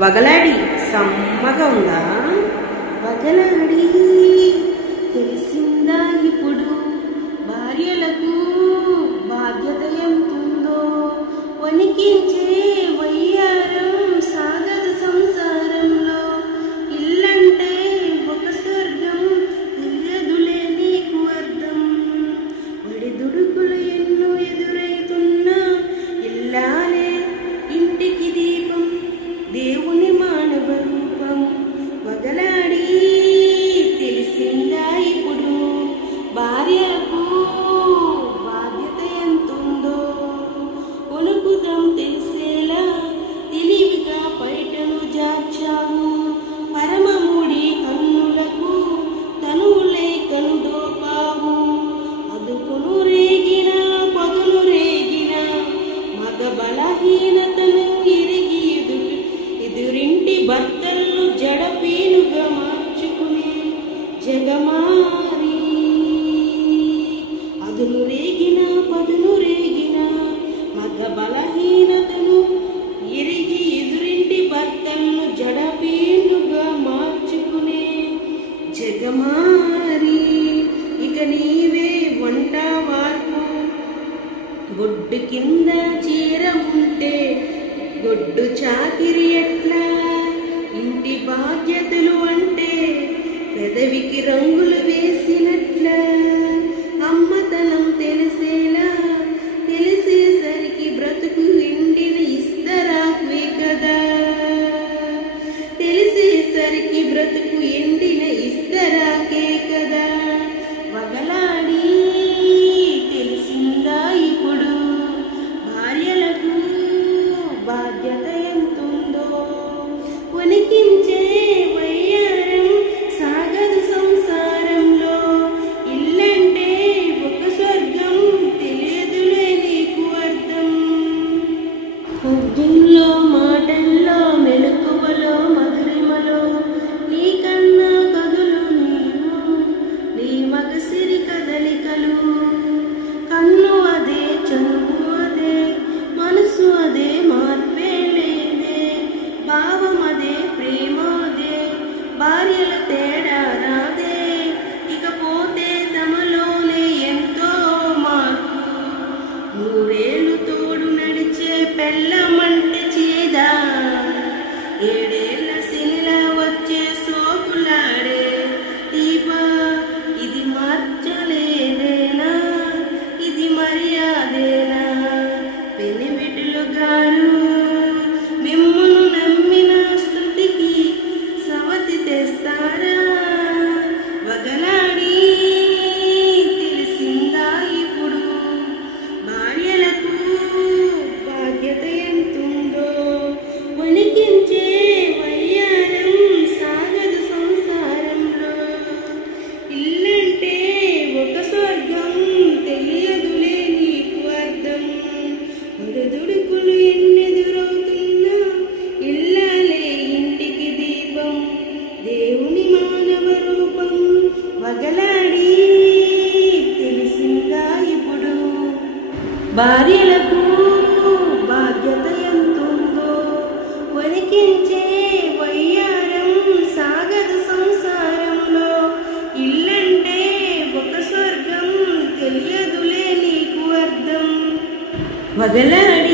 వగలాడి సమ్మగా ఉందా? వగలాడి తెలిసిందా ఇప్పుడు భార్యలకు బాధ్యత ఎంతుందో? వణికించే వయ్యారం సాగదు సంసారంలో. ఇల్లంటే ఒక స్వర్గం, తెలియదులే నీకు అర్థం. ఒడిదుడుకులు ఎన్నో ఎదురైతున్నా ఇల్లాలే ఇంటికి దీపం, దేవుని మానవ రూపం. వగలాడి తెలిసిందా ఇప్పుడు భార్యలకు బాధ్యత ఎంతుందో? వణుకుతం తెలిసేలా తెలివిగా బయటను జార్చావు. పరమముడి కన్నులకు తనువులే కనుదోపావు. అదుపును రేగిన పదును రేగిన మగ బలహీనతను ఎరిగి ఎదురింటి భర్తలను జడపీనుగా మార్చుకునే జగమారి. అదును రేగిన పదును రేగిన మగ బలహీనతను ఎరిగి ఎదురింటి భర్తలను జడపీనుగా మార్చుకునే జగమారి. ఇక నీవే వంట వార్పు, బొడ్డు కింద చీర ఉంటే గొడ్డు చాకిరి ఎట్లా? ఇంటి బాధ్యతలు అంటే పెదవికి రంగులు వేసినట్లా? అమ్మతనం తెలిసేలా తెలిసేసరికి బ్రతుకు ఎండిన ఇస్తరాకువే కదా. తెలిసేసరికి బ్రతుకు ఎండిన ఇస్తరాకే కదా. వగలాడి తెలిసిందా ఇప్పుడు భార్యలకు బాధ్యత ఎంతుందో? వణికించే వయ్యారం సాగదు సంసారంలో. ఇల్లంటే ఒక స్వర్గం, తెలియదులే నీకు అర్థం. ముద్దుల్లో మాటల్లో మెలకువలో మధురిమలో నీకన్నా కదులు నీవు, నీ మగసిరి కదలికలు. కన్ను అదే చనువు అదే మనసు అదే మార్పే లేదే. భావం అదే ప్రేమ అదే భార్యల తేడా రాదే. ఇకపోతే తమలోనే ఎంతో మార్పు. నూరేళ్ళు తోడు నడిచే పెళ్ళమంటే చేదా, ఏడేళ్ల సినిలా వచ్చే సోకులాడే దీపా. ఇది మార్చలేదేనా? ఇది మర్యాదేనా? పెనివిటులు గారు మిమ్మును నమ్మిన స్థుతికి సవతి తెస్తారా? వగలాడి తెలిసిందా ఇప్పుడు భార్యలకు బాధ్యత ఎంతుందో? వణికించే వయ్యారం సాగదు సంసారంలో. ఇల్లంటే ఒక స్వర్గం, తెలియదులే నీకు అర్థం. ఒడిదుడుకులు ఎన్నెదురవుతున్నా ఇల్లాలే ఇంటికి దీపం, దేవుని మానవ రూపం. వగలాడి తెలిసిందా ఇప్పుడు భార్యలకు బాధ్యత ఎంతుందో? వణికించే వయ్యారం సాగదు సంసారంలో. ఇల్లంటే ఒక స్వర్గం, తెలియదులే నీకు అర్థం. వగలాడి